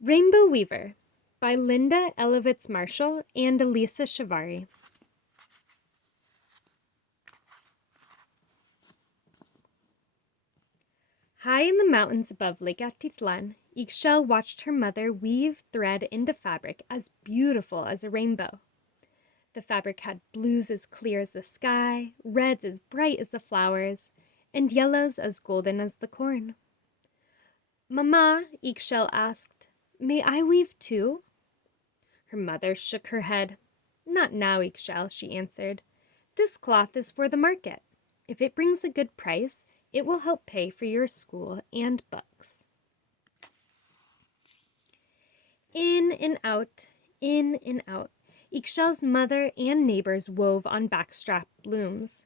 Rainbow Weaver by Linda Elovitz Marshall and Elisa Shivari. High in the mountains above Lake Atitlan, Ixchel watched her mother weave thread into fabric as beautiful as a rainbow. The fabric had blues as clear as the sky, reds as bright as the flowers, and yellows as golden as the corn. "Mama," Ixchel asked, "may I weave too?" Her mother shook her head. "Not now, Ixchel," she answered. "This cloth is for the market. If it brings a good price, it will help pay for your school and books." In and out, in and out, Ixchel's mother and neighbors wove on backstrap looms.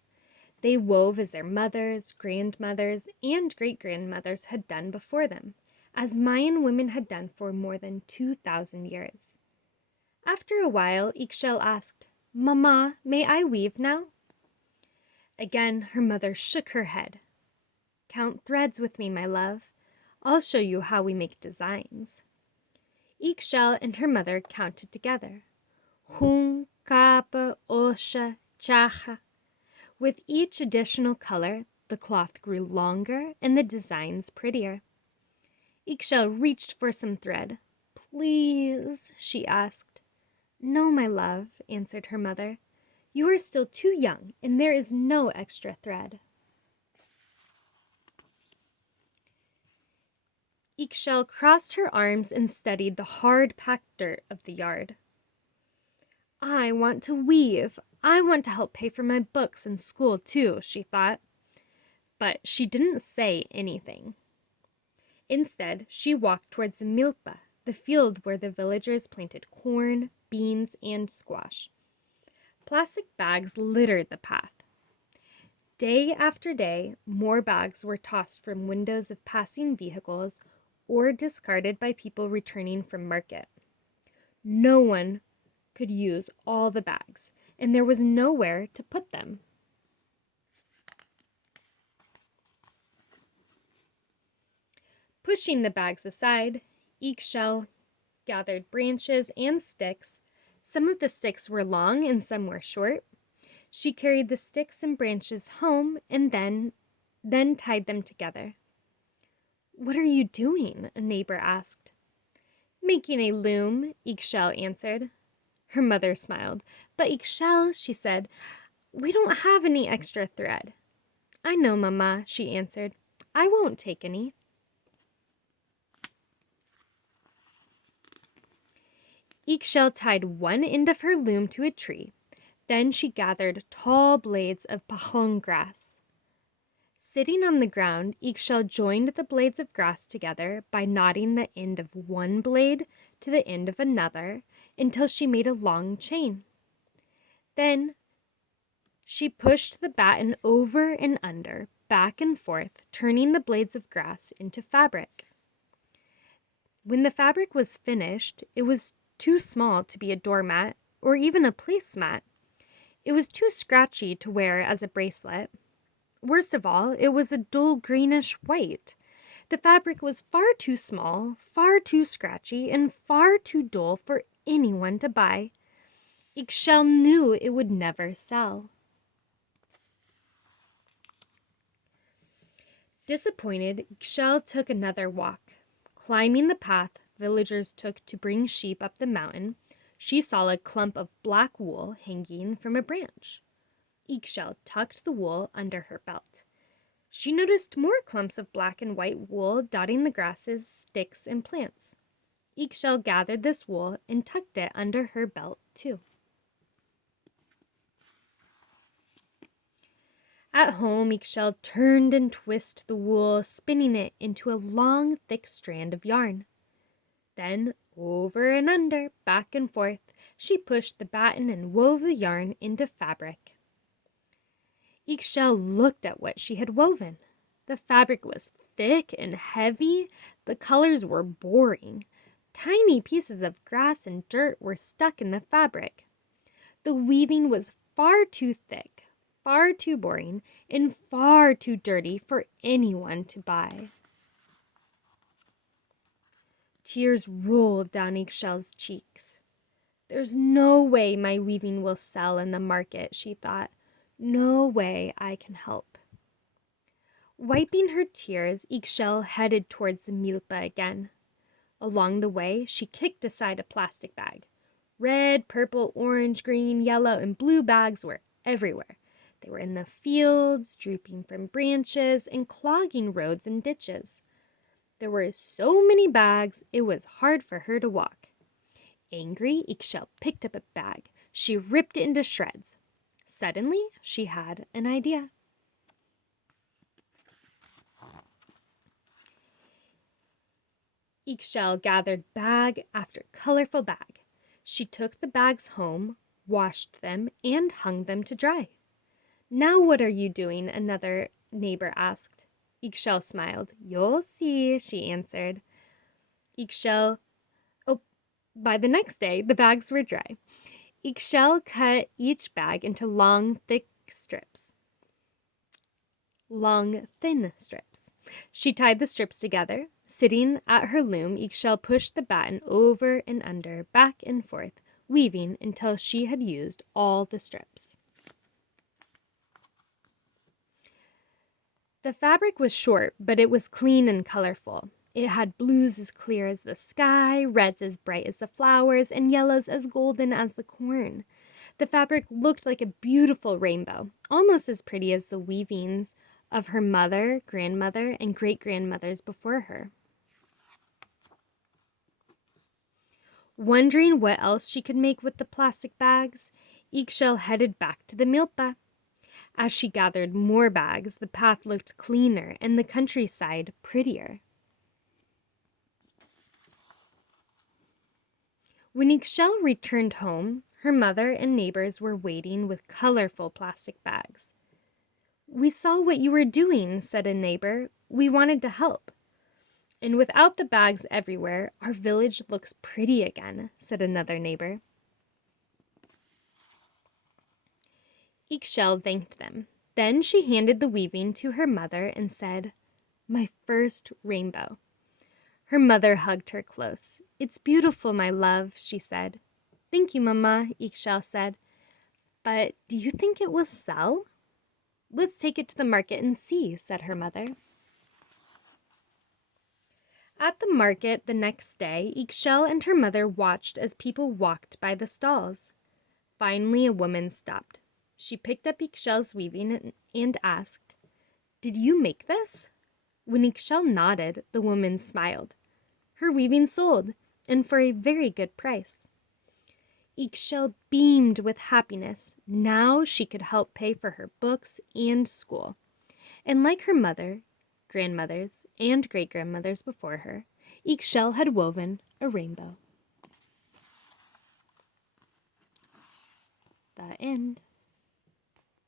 They wove as their mothers, grandmothers, and great-grandmothers had done before them, as Mayan women had done for more than 2,000 years. After a while, Ixchel asked, "Mama, may I weave now?" Again, her mother shook her head. "Count threads with me, my love. I'll show you how we make designs." Ixchel and her mother counted together. Hun, kapa, osha, chacha. With each additional color, the cloth grew longer and the designs prettier. Ixchel reached for some thread. "Please," she asked. "No, my love," answered her mother. "You are still too young, and there is no extra thread." Ixchel crossed her arms and studied the hard-packed dirt of the yard. "I want to weave. I want to help pay for my books and school, too," she thought. But she didn't say anything. Instead, she walked towards the milpa, the field where the villagers planted corn, beans, and squash. Plastic bags littered the path. Day after day, more bags were tossed from windows of passing vehicles or discarded by people returning from market. No one could use all the bags, and there was nowhere to put them. Pushing the bags aside, Ixchel gathered branches and sticks. Some of the sticks were long and some were short. She carried the sticks and branches home and then tied them together. "What are you doing?" a neighbor asked. "Making a loom," Ixchel answered. Her mother smiled. "But Ixchel," she said, "we don't have any extra thread." "I know, Mama," she answered. "I won't take any." Ixchel tied one end of her loom to a tree. Then she gathered tall blades of pahong grass. Sitting on the ground, Ixchel joined the blades of grass together by knotting the end of one blade to the end of another until she made a long chain. Then she pushed the batten over and under, back and forth, turning the blades of grass into fabric. When the fabric was finished, it was too small to be a doormat or even a placemat. It was too scratchy to wear as a bracelet. Worst of all, it was a dull greenish white. The fabric was far too small, far too scratchy, and far too dull for anyone to buy. Ixchel knew it would never sell. Disappointed, Ixchel took another walk. Climbing the path villagers took to bring sheep up the mountain, she saw a clump of black wool hanging from a branch. Ixchel tucked the wool under her belt. She noticed more clumps of black and white wool dotting the grasses, sticks, and plants. Ixchel gathered this wool and tucked it under her belt, too. At home, Ixchel turned and twisted the wool, spinning it into a long, thick strand of yarn. Then, over and under, back and forth, she pushed the batten and wove the yarn into fabric. Ixchel looked at what she had woven. The fabric was thick and heavy. The colors were boring. Tiny pieces of grass and dirt were stuck in the fabric. The weaving was far too thick, far too boring, and far too dirty for anyone to buy. Tears rolled down Ixchel's cheeks. There's no way my weaving will sell in the market, she thought. No way I can help. Wiping her tears, Ixchel headed towards the milpa again. Along the way, she kicked aside a plastic bag. Red, purple, orange, green, yellow, and blue bags were everywhere. They were in the fields, drooping from branches, and clogging roads and ditches. There were so many bags, it was hard for her to walk. Angry, Ixchel picked up a bag. She ripped it into shreds. Suddenly, she had an idea. Ixchel gathered bag after colorful bag. She took the bags home, washed them, and hung them to dry. Now what are you doing? Another neighbor asked. Ixchel smiled. You'll see, she answered. By the next day, the bags were dry. Ixchel cut each bag into long, thin strips. She tied the strips together. Sitting at her loom, Ixchel pushed the batten over and under, back and forth, weaving until she had used all the strips. The fabric was short, but it was clean and colorful. It had blues as clear as the sky, reds as bright as the flowers, and yellows as golden as the corn. The fabric looked like a beautiful rainbow, almost as pretty as the weavings of her mother, grandmother, and great-grandmothers before her. Wondering what else she could make with the plastic bags, Ixchel headed back to the milpa. As she gathered more bags, the path looked cleaner and the countryside prettier. When Ixchel returned home, her mother and neighbors were waiting with colorful plastic bags. We saw what you were doing, said a neighbor. We wanted to help. And without the bags everywhere, our village looks pretty again, said another neighbor. Ixchel thanked them. Then she handed the weaving to her mother and said, My first rainbow. Her mother hugged her close. It's beautiful, my love, she said. Thank you, Mama, Ixchel said. But do you think it will sell? Let's take it to the market and see, said her mother. At the market the next day, Ixchel and her mother watched as people walked by the stalls. Finally, a woman stopped. She picked up Ixchel's weaving and asked, Did you make this? When Ixchel nodded, the woman smiled. Her weaving sold, and for a very good price. Ixchel beamed with happiness. Now she could help pay for her books and school. And like her mother, grandmothers, and great-grandmothers before her, Ixchel had woven a rainbow. The end.